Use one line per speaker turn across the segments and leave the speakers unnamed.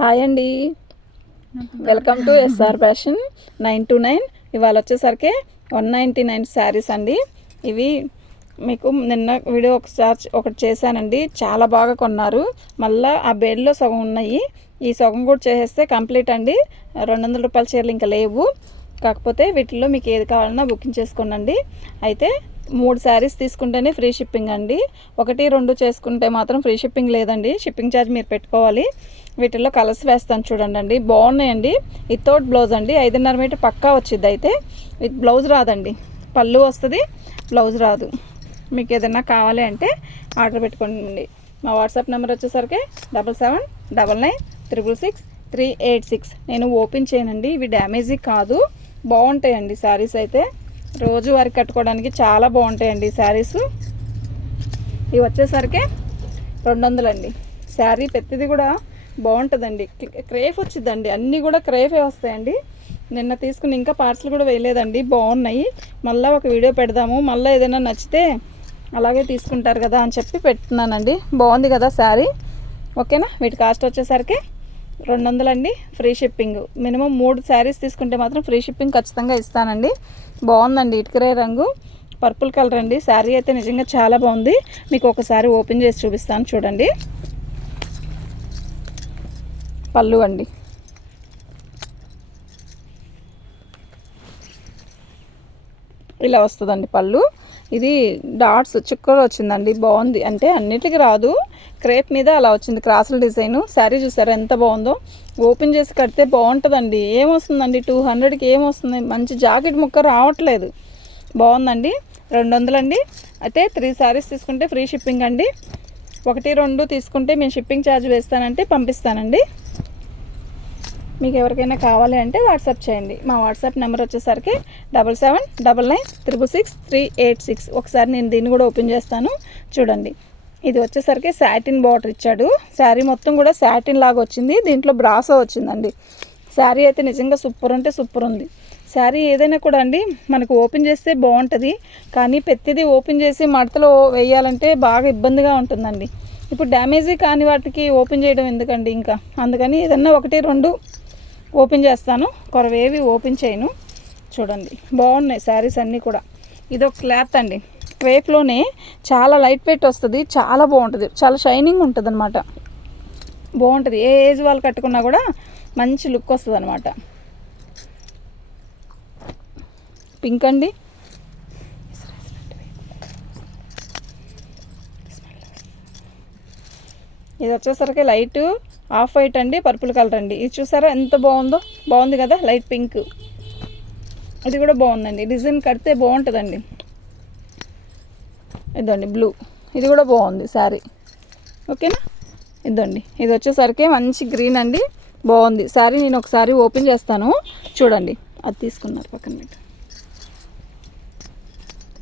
Hi అండి. Welcome to S R fashion nine to nine ఇవాళ వచ్చేసరికి వన్ నైంటీ నైన్ శారీస్ అండి. ఇవి మీకు నిన్న వీడియో ఒకసారి ఒకటి చేశానండి. చాలా బాగా కొన్నారు. మళ్ళీ ఆ బెడ్లో సగం ఉన్నాయి. ఈ సగం కూడా చేసేస్తే కంప్లీట్ అండి. రెండు వందల రూపాయల చీరలు ఇంకా లేవు. కాకపోతే వీటిల్లో మీకు ఏది కావాలన్నా బుకింగ్ చేసుకోనండి. అయితే మూడు శారీస్ తీసుకుంటేనే ఫ్రీ షిప్పింగ్ అండి. ఒకటి రెండు చేసుకుంటే మాత్రం ఫ్రీ షిప్పింగ్ లేదండి. షిప్పింగ్ ఛార్జ్ మీరు పెట్టుకోవాలి. వీటిల్లో కలర్స్ వేస్తాను చూడండి అండి బాగున్నాయండి వితౌట్ బ్లౌజ్ అండి. ఐదున్నర మీటర్ పక్కా వచ్చింది అయితే. విత్ బ్లౌజ్ రాదండి. పళ్ళు వస్తుంది బ్లౌజ్ రాదు. మీకు ఏదైనా కావాలి అంటే ఆర్డర్ పెట్టుకోండి. మా వాట్సాప్ నెంబర్ వచ్చేసరికి double seven double nine triple six three eight six. నేను ఓపెన్ చేయనండి. ఇవి డ్యామేజీ కాదు. బాగుంటాయండి శారీస్ అయితే. రోజు వారికి కట్టుకోవడానికి చాలా బాగుంటాయండి శారీస్. ఇవి వచ్చేసరికి రెండు వందలండి శారీ ప్రతిది కూడా బాగుంటుందండి. క్రేఫ్ వచ్చిందండి అన్నీ కూడా క్రేఫే వస్తాయండి. నిన్న తీసుకుని ఇంకా పార్సల్ కూడా వేయలేదండి. బాగున్నాయి. మళ్ళీ ఒక వీడియో పెడదాము. మళ్ళీ ఏదైనా నచ్చితే అలాగే తీసుకుంటారు కదా అని చెప్పి పెట్టున్నానండి. బాగుంది కదా శారీ. ఓకేనా? వీటి కాస్ట్ వచ్చేసరికి రెండు వందలండి ఫ్రీ షిప్పింగ్. మినిమం మూడు శారీస్ తీసుకుంటే మాత్రం ఫ్రీ షిప్పింగ్ ఖచ్చితంగా ఇస్తానండి. బాగుందండి ఇటుకరే రంగు. పర్పుల్ కలర్ అండి. శారీ అయితే నిజంగా చాలా బాగుంది. మీకు ఒకసారి ఓపెన్ చేసి చూపిస్తాను చూడండి. పళ్ళు అండి. ఇలా వస్తుందండి పళ్ళు. ఇది డాట్స్ చుక్కలు వచ్చిందండి బాగుంది. అంటే అన్నిటికీ రాదు. క్రేప్ మీద అలా వచ్చింది క్రాసుల డిజైన్. శారీ చూసారా ఎంత బాగుందో. ఓపెన్ చేసి కడితే బాగుంటుందండి. ఏమొస్తుందండి? టూ హండ్రెడ్కి ఏమొస్తుంది? మంచి జాకెట్ ముక్క రావట్లేదు. బాగుందండి. రెండు వందలండి అయితే త్రీ శారీస్ తీసుకుంటే ఫ్రీ షిప్పింగ్ అండి. ఒకటి రెండు తీసుకుంటే మేము షిప్పింగ్ ఛార్జ్ వేస్తానంటే పంపిస్తానండి. మీకు ఎవరికైనా కావాలి అంటే వాట్సాప్ చేయండి. మా వాట్సాప్ నెంబర్ వచ్చేసరికి double seven double nine triple six three eight six. ఒకసారి నేను దీన్ని కూడా ఓపెన్ చేస్తాను. చూడండి. ఇది వచ్చేసరికి శాటిన్ బార్డర్ ఇచ్చాడు. శారీ మొత్తం కూడా శాటిన్ లాగా వచ్చింది. దీంట్లో బ్రాసో వచ్చిందండి. శారీ అయితే నిజంగా సూపర్ అంటే సూపర్ ఉంది. శారీ ఏదైనా కూడా అండి మనకు ఓపెన్ చేస్తే బాగుంటుంది. కానీ ప్రతిదీ ఓపెన్ చేసి మడతలో వేయాలంటే బాగా ఇబ్బందిగా ఉంటుందండి. ఇప్పుడు డ్యామేజీ కాని వాటికి ఓపెన్ చేయడం ఎందుకండి ఇంకా? అందుకని ఏదన్నా ఒకటి రెండు ఓపెన్ చేస్తాను. కొరవేవి ఓపెన్ చేయను. చూడండి బాగున్నాయి శారీస్ అన్నీ కూడా. ఇది ఒక క్లాత్ అండి. క్రేప్లోనే చాలా లైట్ వెయిట్ వస్తుంది. చాలా బాగుంటుంది. చాలా షైనింగ్ ఉంటుంది అనమాట బాగుంటుంది. ఏ ఏజ్ వాళ్ళు కట్టుకున్నా కూడా మంచి లుక్ వస్తుంది అనమాట పింక్ అండి. ఇది వచ్చేసరికి లైట్. ఆఫ్ వైట్ అండి పర్పుల్ కలర్ అండి. ఇది చూసారా ఎంత బాగుందో? బాగుంది కదా లైట్ పింక్. ఇది కూడా బాగుందండి. డిజైన్ కడితే బాగుంటుందండి. ఇదండి బ్లూ. ఇది కూడా బాగుంది శారీ. ఓకేనా? ఇదండి. ఇది వచ్చేసరికి మంచి గ్రీన్ అండి. బాగుంది. శారీ నేను ఒకసారి ఓపెన్ చేస్తాను. చూడండి. అది తీసుకున్నారు పక్కన పెట్టు.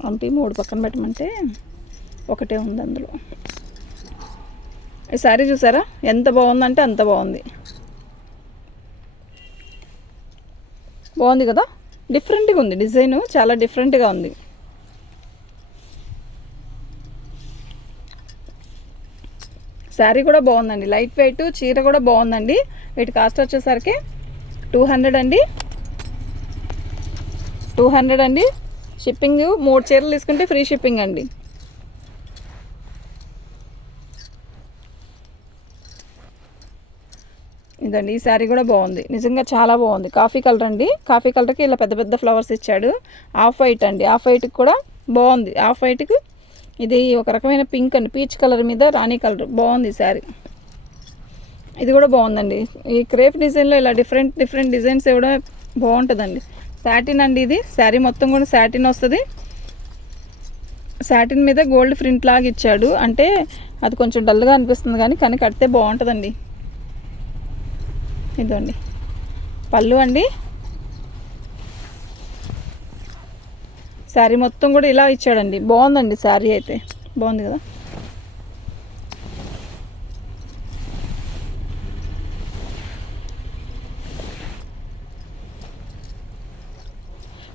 పంపి మూడు పక్కన పెట్టమంటే ఒకటే ఉంది అందులో. ఈ శారీ చూసారా? ఎంత బాగుందంటే అంత బాగుంది. బాగుంది కదా? డిఫరెంట్గా ఉంది డిజైన్ చాలా డిఫరెంట్గా ఉంది. శారీ కూడా బాగుందండి. లైట్ వెయిట్ చీర కూడా బాగుందండి. వీటి కాస్ట్ వచ్చేసరికి టూ హండ్రెడ్ అండి. టూ హండ్రెడ్ అండి. షిప్పింగ్ మూడు చీరలు తీసుకుంటే ఫ్రీ షిప్పింగ్ అండి. ఇదండి ఈ శారీ కూడా బాగుంది. నిజంగా చాలా బాగుంది. కాఫీ కలర్ అండి. కాఫీ కలర్కి ఇలా పెద్ద పెద్ద ఫ్లవర్స్ ఇచ్చాడు. ఆఫ్ వైట్ అండి. ఆఫ్ వైట్కి కూడా బాగుంది. ఆఫ్ వైట్కి ఇది ఒక రకమైన పింక్ అండి. పీచ్ కలర్ మీద రాణి కలర్. బాగుంది ఈ శారీ. ఇది కూడా బాగుందండి. ఈ క్రేప్ డిజైన్లో ఇలా డిఫరెంట్ డిఫరెంట్ డిజైన్స్ కూడా బాగుంటుందండి. శాటిన్ అండి ఇది. శారీ మొత్తం కూడా శాటిన్ వస్తుంది. శాటిన్ మీద గోల్డ్ ప్రింట్ లాగా ఇచ్చాడు. అంటే అది కొంచెం డల్గా అనిపిస్తుంది కానీ కానీ కడితే బాగుంటుందండి. ఇదండి. పళ్ళు అండి. శారీ మొత్తం కూడా ఇలా ఇచ్చాడండి. బాగుందండి శారీ అయితే. బాగుంది కదా?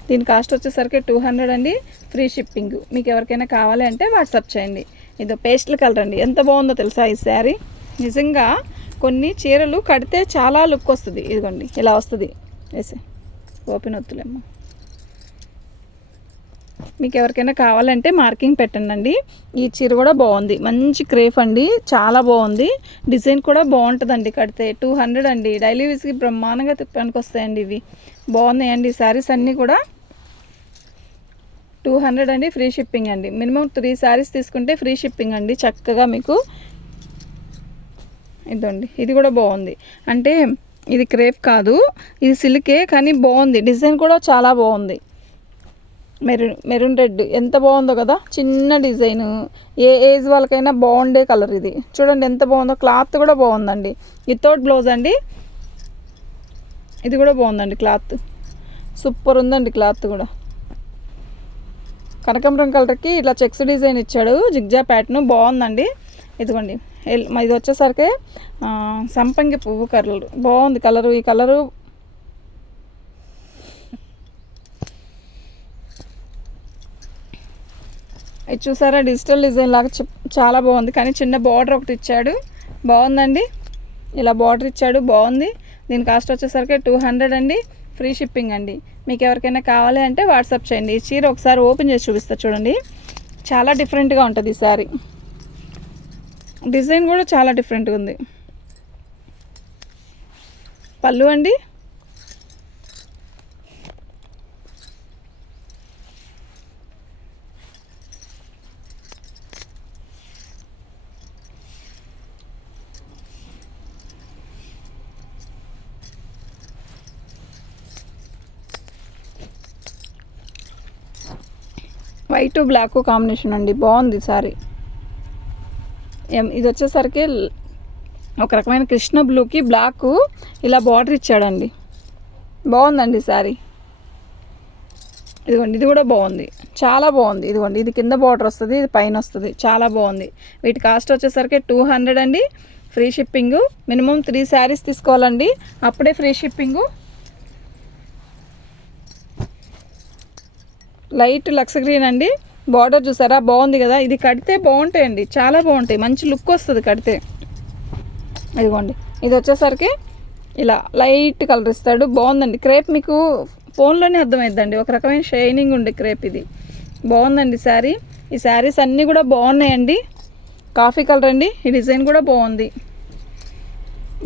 దీని కాస్ట్ వచ్చేసరికి టూ హండ్రెడ్ అండి. Free shipping. మీకు ఎవరికైనా కావాలి అంటే వాట్సాప్ చేయండి. ఇది పేస్టల్ కలర్ అండి. ఎంత బాగుందో తెలుసా ఈ శారీ నిజంగా కొన్ని చీరలు కడితే చాలా లుక్ వస్తుంది. ఇదిగోండి ఇలా వస్తుంది. వేసి ఓపెన్ వద్దులేమ్మా మీకు ఎవరికైనా కావాలంటే మార్కింగ్ పెట్టండి ఈ చీర కూడా బాగుంది. మంచి క్రేఫ్ అండి. చాలా బాగుంది. డిజైన్ కూడా బాగుంటుందండి. కడితే టూ హండ్రెడ్ అండి. డైలీ యూస్కి బ్రహ్మాండంగా తిప్పడానికి వస్తాయండి ఇవి. బాగున్నాయండి. ఈ శారీస్ అన్నీ కూడా టూ హండ్రెడ్ అండి. ఫ్రీ షిప్పింగ్ అండి. మినిమం త్రీ శారీస్ తీసుకుంటే ఫ్రీ షిప్పింగ్ అండి. చక్కగా మీకు ఇదండి. ఇది కూడా బాగుంది. అంటే ఇది క్రేప్ కాదు ఇది సిల్కే కానీ బాగుంది. డిజైన్ కూడా చాలా బాగుంది. మెరూన్ మెరూన్ రెడ్ ఎంత బాగుందో కదా? చిన్న డిజైన్. ఏ ఏజ్ వాళ్ళకైనా బాగుండే కలర్ ఇది. చూడండి ఎంత బాగుందో. క్లాత్ కూడా బాగుందండి. వితౌట్ బ్లౌజ్ అండి. ఇది కూడా బాగుందండి క్లాత్. సూపర్ ఉందండి క్లాత్ కూడా. కనకాంబరం కలర్కి ఇట్లా చెక్స్ డిజైన్ ఇచ్చాడు. జిగ్జా ప్యాటర్న్ బాగుందండి. ఇదిగోండి. ఇది వచ్చేసరికి సంపంగి పువ్వు కలర్ బాగుంది కలరు ఈ కలరు. ఇది చూసారా డిజిటల్ డిజైన్ లాగా చాలా బాగుంది. కానీ చిన్న బార్డర్ ఒకటి ఇచ్చాడు. బాగుందండి. ఇలా బార్డర్ ఇచ్చాడు బాగుంది. దీని కాస్ట్ వచ్చేసరికి టూ హండ్రెడ్ అండి. ఫ్రీ షిప్పింగ్ అండి. మీకు ఎవరికైనా కావాలి అంటే వాట్సాప్ చేయండి. ఈ చీర ఒకసారి ఓపెన్ చేసి చూపిస్తా చూడండి. చాలా డిఫరెంట్గా ఉంటుంది ఈ శారీ డిజైన్ కూడా చాలా డిఫరెంట్గా ఉంది. పళ్ళు అండి? వైట్ బ్లాక్ కాంబినేషన్ అండి. బాగుంది సారీ ఇది వచ్చేసరికి ఒక రకమైన కృష్ణ బ్లూకి బ్లాక్ ఇలా బార్డర్ ఇచ్చాడండి. బాగుందండి సారీ ఇదిగోండి ఇది కూడా బాగుంది. చాలా బాగుంది. ఇదిగోండి ఇది కింద బార్డర్ వస్తుంది ఇది పైన వస్తుంది. చాలా బాగుంది. వీటి కాస్ట్ వచ్చేసరికి టూ హండ్రెడ్ అండి. Free shipping. Minimum three saris తీసుకోవాలండి. అప్పుడే ఫ్రీ షిప్పింగు. లైట్ లక్స్ గ్రీన్ అండి. బార్డర్ చూసారా? బాగుంది కదా? ఇది కడితే బాగుంటాయండి. చాలా బాగుంటాయి. మంచి లుక్ వస్తుంది కడితే. ఇదిగోండి. ఇది వచ్చేసరికి ఇలా లైట్ కలర్ ఇస్తాడు. బాగుందండి. క్రేప్ మీకు ఫోన్లోనే అర్థమైద్దండి. ఒక రకమైన షైనింగ్ ఉండే క్రేప్ ఇది. బాగుందండి శారీ. ఈ శారీస్ అన్నీ కూడా బాగున్నాయండి. కాఫీ కలర్ అండి. ఈ డిజైన్ కూడా బాగుంది.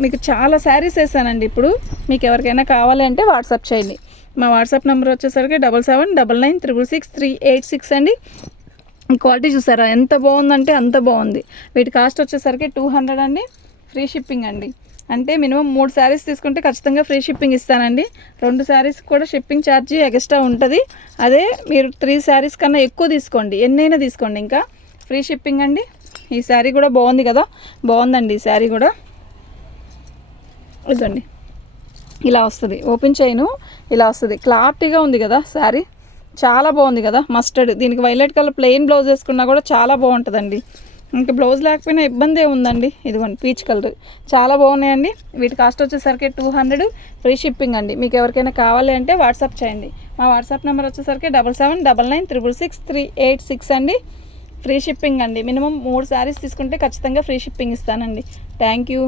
మీకు చాలా శారీస్ వేసానండి ఇప్పుడు. మీకు ఎవరికైనా కావాలి అంటే వాట్సాప్ చేయండి. మా వాట్సాప్ నెంబర్ వచ్చేసరికి double seven double nine triple six three eight six అండి. క్వాలిటీ చూసారా? ఎంత బాగుందంటే అంత బాగుంది. వీటి కాస్ట్ వచ్చేసరికి టూ హండ్రెడ్ అండి. ఫ్రీ షిప్పింగ్ అండి. అంటే మినిమం మూడు శారీస్ తీసుకుంటే ఖచ్చితంగా ఫ్రీ షిప్పింగ్ ఇస్తానండి. రెండు శారీస్ కూడా షిప్పింగ్ ఛార్జీ ఎక్స్ట్రా ఉంటుంది. అదే మీరు త్రీ శారీస్ కన్నా ఎక్కువ తీసుకోండి. ఎన్నైనా తీసుకోండి ఇంకా. ఫ్రీ షిప్పింగ్ అండి. ఈ శారీ కూడా బాగుంది కదా? బాగుందండి ఈ శారీ కూడా. ఇదండి ఇలా వస్తుంది. ఓపెన్ చేయను ఇలా వస్తుంది. క్లారిటీగా ఉంది కదా శారీ. చాలా బాగుంది కదా మస్టర్డ్ దీనికి వైలెట్ కలర్ ప్లెయిన్ బ్లౌజ్ వేసుకున్నా కూడా చాలా బాగుంటుందండి. ఇంకా బ్లౌజ్ లేకపోయినా ఇబ్బంది ఉందండి ఇదిగోండి పీచ్ కలర్ చాలా బాగున్నాయండి. వీటి కాస్ట్ వచ్చేసరికి టూ హండ్రెడ్ ఫ్రీ షిప్పింగ్ అండి. మీకు ఎవరికైనా కావాలి అంటే వాట్సాప్ చేయండి. మా వాట్సాప్ నెంబర్ వచ్చేసరికి double seven double nine triple six three eight six అండి. ఫ్రీ షిప్పింగ్ అండి. మినిమం మూడు శారీస్ తీసుకుంటే ఖచ్చితంగా ఫ్రీ షిప్పింగ్ ఇస్తానండి. Thank you